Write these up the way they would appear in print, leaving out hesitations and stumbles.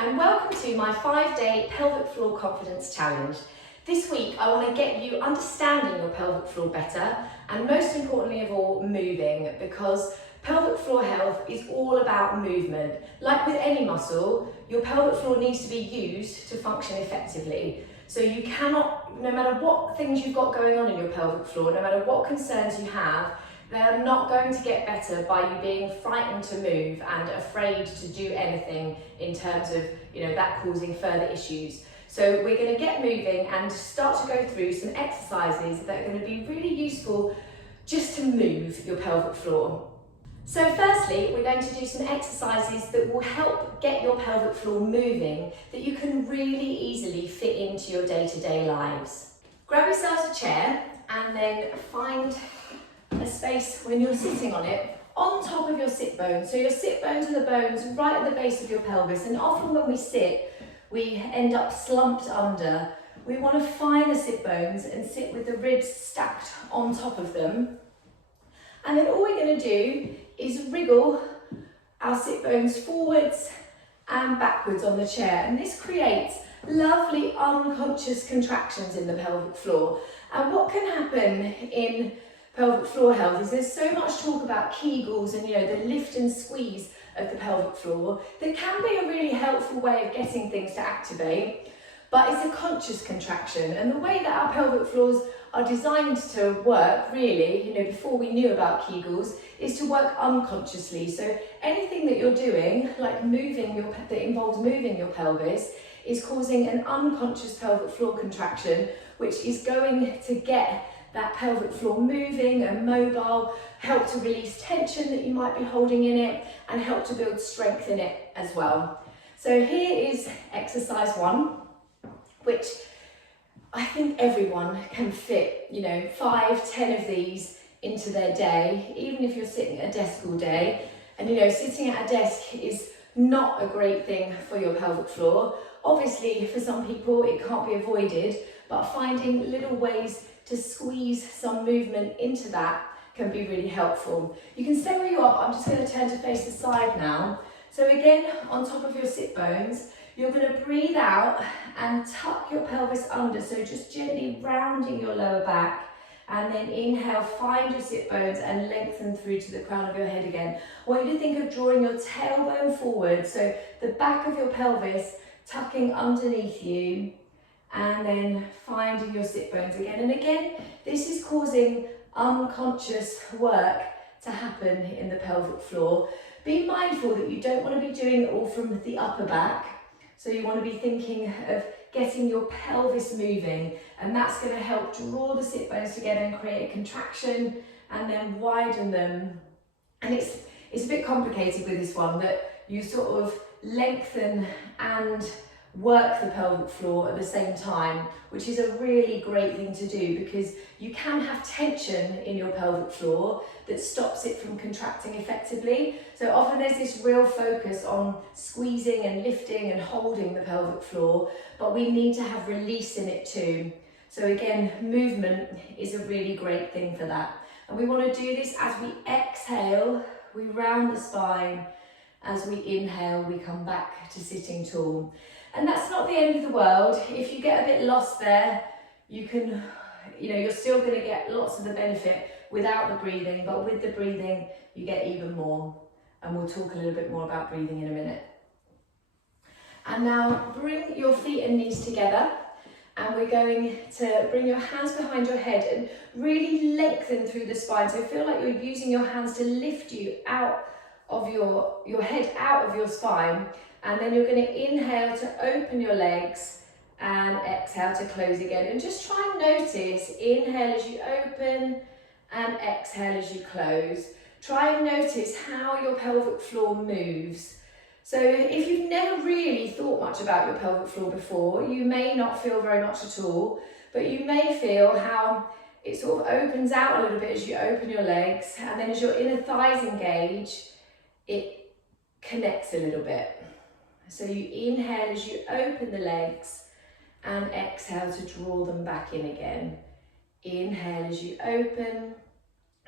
and welcome to my 5-day pelvic floor confidence challenge. This week I want to get you understanding your pelvic floor better and most importantly of all, moving, because pelvic floor health is all about movement. Like with any muscle, your pelvic floor needs to be used to function effectively. So you cannot, no matter what things you've got going on in your pelvic floor, no matter what concerns you have, they're not going to get better by you being frightened to move and afraid to do anything in terms of, that causing further issues. So we're going to get moving and start to go through some exercises that are going to be really useful just to move your pelvic floor. So firstly, we're going to do some exercises that will help get your pelvic floor moving that you can really easily fit into your day-to-day lives. Grab yourselves a chair and then find a space when you're sitting on it on top of your sit bones. So your sit bones are the bones right at the base of your pelvis, and often when we sit we end up slumped under. We want to find the sit bones and sit with the ribs stacked on top of them, and then all we're going to do is wriggle our sit bones forwards and backwards on the chair, and this creates lovely unconscious contractions in the pelvic floor. And what can happen in pelvic floor health is there's so much talk about Kegels and the lift and squeeze of the pelvic floor that can be a really helpful way of getting things to activate, but it's a conscious contraction. And the way that our pelvic floors are designed to work, really, before we knew about Kegels, is to work unconsciously. So anything that you're doing, like that involves moving your pelvis, is causing an unconscious pelvic floor contraction, which is going to get that pelvic floor moving and mobile, help to release tension that you might be holding in it, and help to build strength in it as well. So here is exercise 1, which I think everyone can fit, 5, 10 of these into their day, even if you're sitting at a desk all day. And sitting at a desk is not a great thing for your pelvic floor. Obviously, for some people it can't be avoided, but finding little ways to squeeze some movement into that can be really helpful. You can stay where you are, but I'm just going to turn to face the side now. So again, on top of your sit bones, you're going to breathe out and tuck your pelvis under, so just gently rounding your lower back, and then inhale, find your sit bones and lengthen through to the crown of your head again. I want you to think of drawing your tailbone forward, so the back of your pelvis tucking underneath you, and then finding your sit bones again. And again, this is causing unconscious work to happen in the pelvic floor. Be mindful that you don't want to be doing it all from the upper back. So you want to be thinking of getting your pelvis moving, and that's going to help draw the sit bones together and create a contraction and then widen them. And it's a bit complicated with this one, that you sort of lengthen and work the pelvic floor at the same time, which is a really great thing to do, because you can have tension in your pelvic floor that stops it from contracting effectively. So often there's this real focus on squeezing and lifting and holding the pelvic floor, but we need to have release in it too. So again, movement is a really great thing for that. And we want to do this as we exhale, we round the spine. As we inhale, we come back to sitting tall. And that's not the end of the world. If you get a bit lost there, you can, you're still going to get lots of the benefit without the breathing, but with the breathing, you get even more. And we'll talk a little bit more about breathing in a minute. And now bring your feet and knees together, and we're going to bring your hands behind your head and really lengthen through the spine. So feel like you're using your hands to lift you out of your head out of your spine, and then you're going to inhale to open your legs and exhale to close again. And just try and notice, inhale as you open and exhale as you close. Try and notice how your pelvic floor moves. So if you've never really thought much about your pelvic floor before, you may not feel very much at all, but you may feel how it sort of opens out a little bit as you open your legs, and then as your inner thighs engage, it connects a little bit. So you inhale as you open the legs and exhale to draw them back in again. Inhale as you open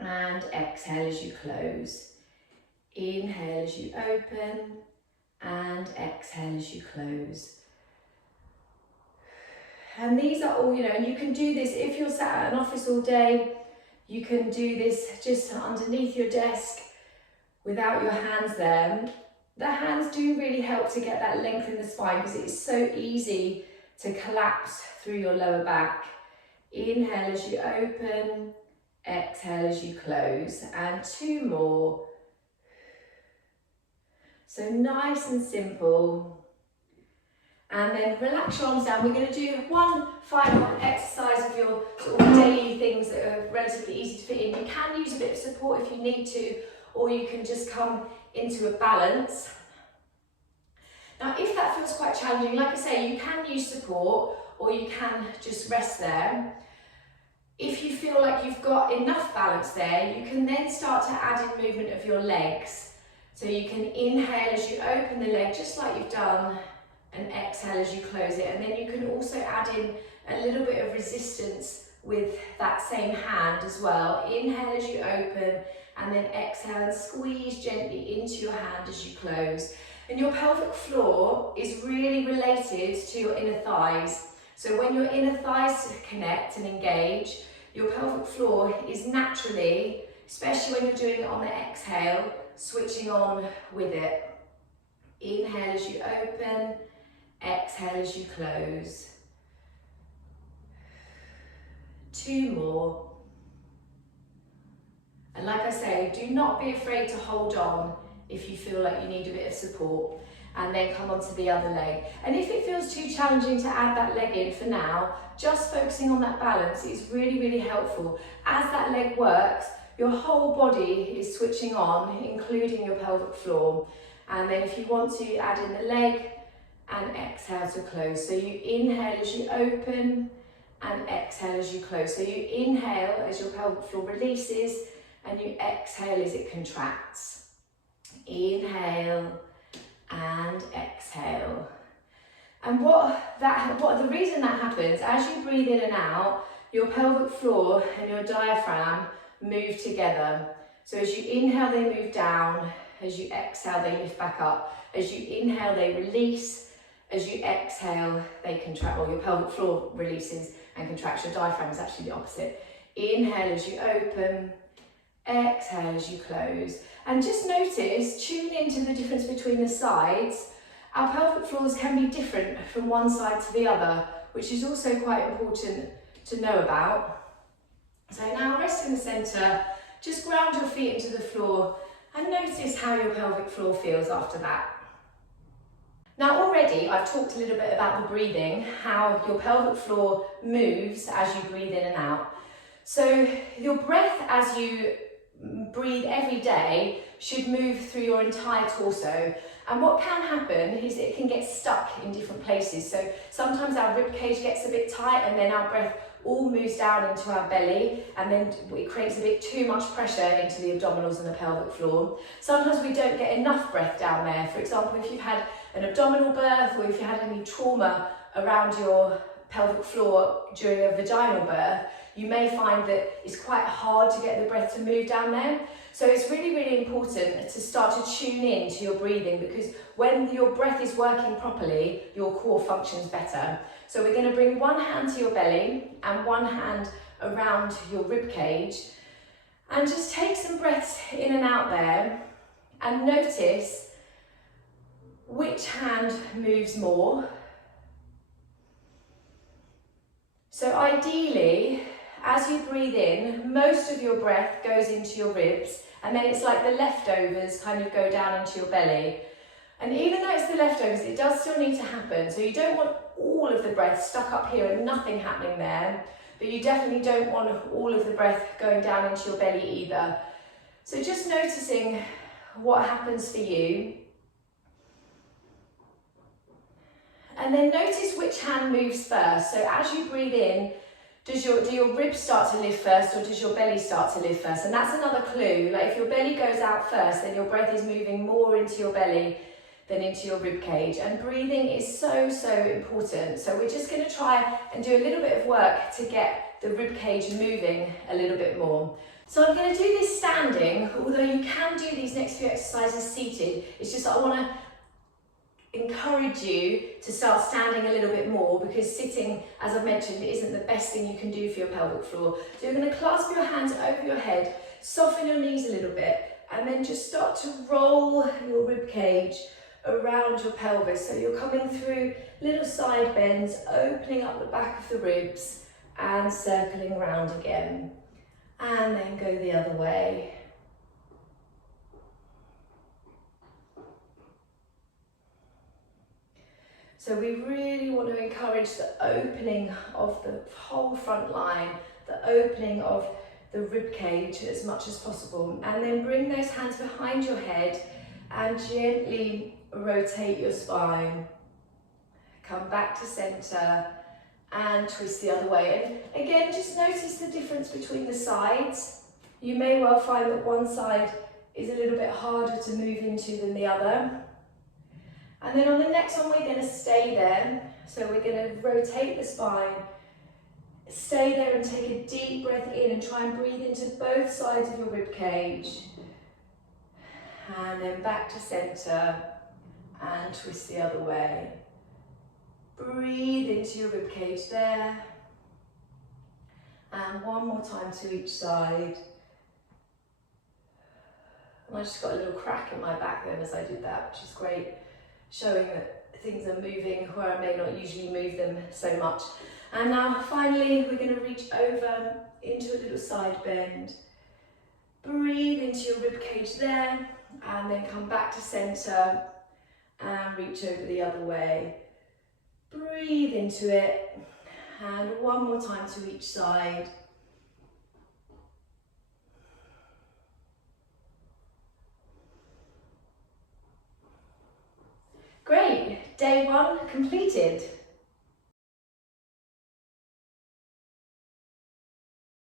and exhale as you close. Inhale as you open and exhale as you close. And these are all, and you can do this if you're sat at an office all day. You can do this just underneath your desk without your hands there. The hands do really help to get that length in the spine because it's so easy to collapse through your lower back. Inhale as you open, exhale as you close, and 2 more. So nice and simple. And then relax your arms down. We're going to do one final exercise of your sort of daily things that are relatively easy to fit in. You can use a bit of support if you need to, or you can just come into a balance. Now, if that feels quite challenging, like I say, you can use support or you can just rest there. If you feel like you've got enough balance there, you can then start to add in movement of your legs. So you can inhale as you open the leg, just like you've done, and exhale as you close it. And then you can also add in a little bit of resistance with that same hand as well. Inhale as you open, and then exhale and squeeze gently into your hand as you close. And your pelvic floor is really related to your inner thighs. So when your inner thighs connect and engage, your pelvic floor is naturally, especially when you're doing it on the exhale, switching on with it. Inhale as you open, exhale as you close. 2 more. And like I say, do not be afraid to hold on if you feel like you need a bit of support, and then come onto the other leg. And if it feels too challenging to add that leg in for now, just focusing on that balance is really, really helpful. As that leg works, your whole body is switching on, including your pelvic floor. And then if you want to add in the leg, and exhale to close. So you inhale as you open, and exhale as you close. So you inhale as your pelvic floor releases, and you exhale as it contracts. Inhale and exhale. And the reason that happens, as you breathe in and out, your pelvic floor and your diaphragm move together. So as you inhale, they move down. As you exhale, they lift back up. As you inhale, they release. As you exhale, they contract, or your pelvic floor releases and contracts. Your diaphragm is actually the opposite. Inhale as you open, exhale as you close. And just notice, tune into the difference between the sides. Our pelvic floors can be different from one side to the other, which is also quite important to know about. So now rest in the centre, just ground your feet into the floor and notice how your pelvic floor feels after that. Now already I've talked a little bit about the breathing, how your pelvic floor moves as you breathe in and out. So your breath as you breathe every day should move through your entire torso. And what can happen is it can get stuck in different places. So sometimes our rib cage gets a bit tight and then our breath all moves down into our belly, and then it creates a bit too much pressure into the abdominals and the pelvic floor. Sometimes we don't get enough breath down there. For example, if you've had an abdominal birth or if you had any trauma around your pelvic floor during a vaginal birth, you may find that it's quite hard to get the breath to move down there. So it's really, really important to start to tune in to your breathing, because when your breath is working properly, your core functions better. So we're going to bring one hand to your belly and one hand around your rib cage, and just take some breaths in and out there and notice which hand moves more. So ideally, as you breathe in, most of your breath goes into your ribs, and then it's like the leftovers kind of go down into your belly. And even though it's the leftovers, it does still need to happen. So you don't want all of the breath stuck up here and nothing happening there, but you definitely don't want all of the breath going down into your belly either. So just noticing what happens for you. And then notice which hand moves first. So as you breathe in, do your ribs start to lift first, or does your belly start to lift first? And that's another clue. Like if your belly goes out first, then your breath is moving more into your belly than into your rib cage. And breathing is so, so important. So we're just going to try and do a little bit of work to get the rib cage moving a little bit more. So I'm going to do this standing, although you can do these next few exercises seated. It's just that I want to encourage you to start standing a little bit more, because sitting, as I've mentioned, isn't the best thing you can do for your pelvic floor. So you're going to clasp your hands over your head, soften your knees a little bit, and then just start to roll your rib cage around your pelvis. So you're coming through little side bends, opening up the back of the ribs and circling around again. And then go the other way. So we really want to encourage the opening of the whole front line, the opening of the rib cage as much as possible. And then bring those hands behind your head and gently rotate your spine. Come back to center and twist the other way. And again, just notice the difference between the sides. You may well find that one side is a little bit harder to move into than the other. And then on the next one, we're going to stay there. So we're going to rotate the spine, stay there and take a deep breath in and try and breathe into both sides of your rib cage. And then back to center and twist the other way. Breathe into your rib cage there. And one more time to each side. And I just got a little crack in my back then as I did that, which is great, showing that things are moving where I may not usually move them so much. And now finally, we're going to reach over into a little side bend. Breathe into your rib cage there, and then come back to center and reach over the other way. Breathe into it, and one more time to each side. Great, day one completed.